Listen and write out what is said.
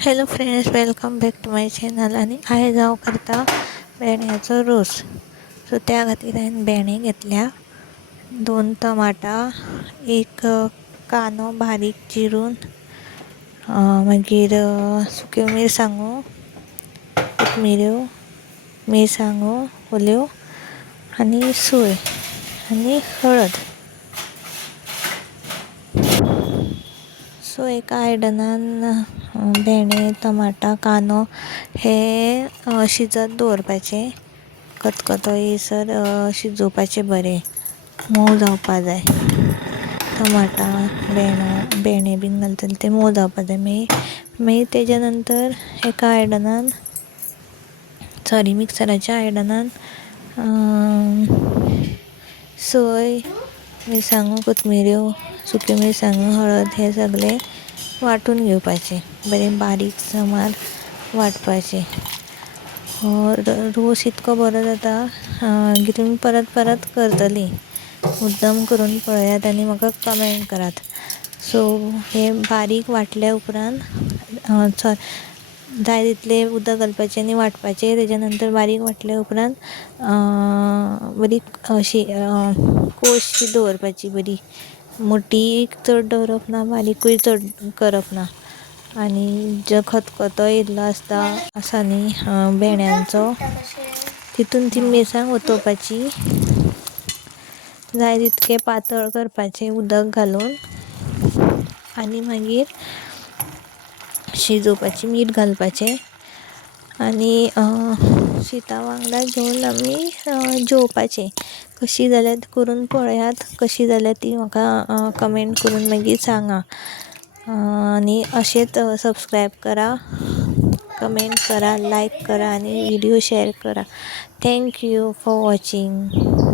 Hello friends, welcome back to my channel. आणि आहे जाव करता भेंड्याचो रोस. सो त्या खातीर हांवें भेंडे घेतल्या, 2 टमाटा, एक कांदो बारीक चिरून, मागीर सुक्यो मिरसांगो, कोथमिऱ्यो, मिरसांगो ओल्यो आनी सोय आनी हळद. सो एका आयदनान भेंडे, टमाटा, कांदो हे शिजत दवरपाचे. खतखतो येयसर शिजोवपाचे, बरें मोव जावपा जाय. टमाटा भेंडे बीन घालतले ते मोव जावपा जाय. मागीर तेज्या नंतर एका आयदनान मिक्सराच्या आयदनान सोय, मिरसांगो, कोथमिऱ्यो, सुक्यो मिरसांगो, हळद हे सगळें वांटून घेवपाचें. बरें बारीक समार वांटपाचें. रोस इतको बरो जाता की तुमी परत परत करतलीं. मुद्दम करून पळयात आनी म्हाका कमेंट करात. सो हे बारीक वांटल्या उपरांत जाय तितलें उदक घालपाचें आनी वांटपाचें. तेज्या नंतर बारीक वांटल्या उपरांत बरी अशी कोळशी दवरपाची, बरी मोठी चड दवरप ना, बारीकूय चड करप ना. आनी जो खतखतो येयल्लो आसा न्ही भेंड्यांचो, तितून ती मिरसांग ओतोवपाची. जाय तितकें पातळ करपाचें उदक घालून आनी मागीर शिजोवपाची, मीठ घालपाचें आनी शिता वांगडा घेवन आमी जेवपाचें. कशी जाल्या करून पळयात. कशी जाल्या ती म्हाका कमेंट करून मागीर सांगा. आनी अशेंच सबस्क्रायब करा, कमेंट करा, लायक करा आनी व्हिडिओ शेअर करा. Thank you for watching.